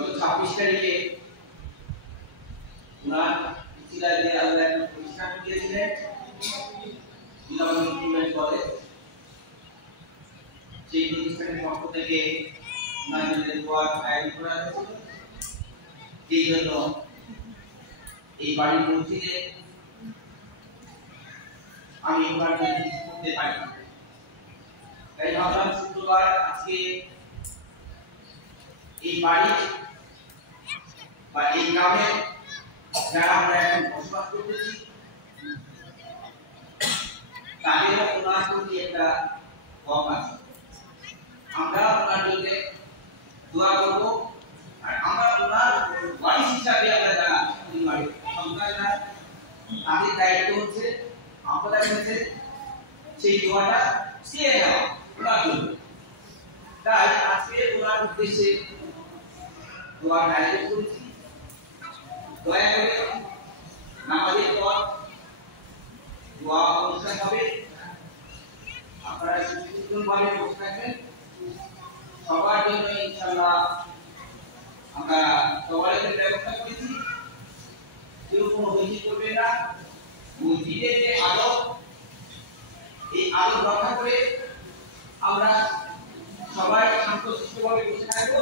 গত 26 তারিখে ওনার ইসলামী আল্লাহ একটা প্রতিষ্ঠান দিয়েছিলেন ইসলামিক স্টুডেন্ট কলেজ। সেই প্রতিষ্ঠানের পক্ষ থেকে ওনাদের দোয়ার আয়োজন করা হয়েছিল, এই জন্য এই বাড়ির মসজিদে আমি ওনার করতে পারি। তাই ভাবলাম শুক্রবার আজকে এই বাড়ি বা এই গ্রামে যারা আমরা এখন বসবাস করতেছি তাদের ওনার প্রতি একটা হক আছে। আমরা ওনার জন্য দোয়া করব, আর আমরা ওনার ওয়ারিস হিসাবে আমরা যারা বাড়ির সন্তানরা তাদের দায়িত্ব হচ্ছে আমাদের কাছে সেই দোয়াটা চেয়ে নেওয়া ওনার জন্য। তাই আজকে ওনার উদ্দেশ্যে দোয়ার আয়োজন করেছি। দয়া করে নামাজের পর দোয়া অনুষ্ঠান হবে, আপনারা সুন্দরভাবে বসে থাকবেন। সবার জন্য ইনশাআল্লাহ আমরা সবাইকে ব্যবস্থা করেছি, কেউ কোনো অভিযোগ করবে না। মসজিদের যে আলো, এই আলো রক্ষা করে আমরা সবাই শান্তশিষ্টভাবে বসে থাকবো।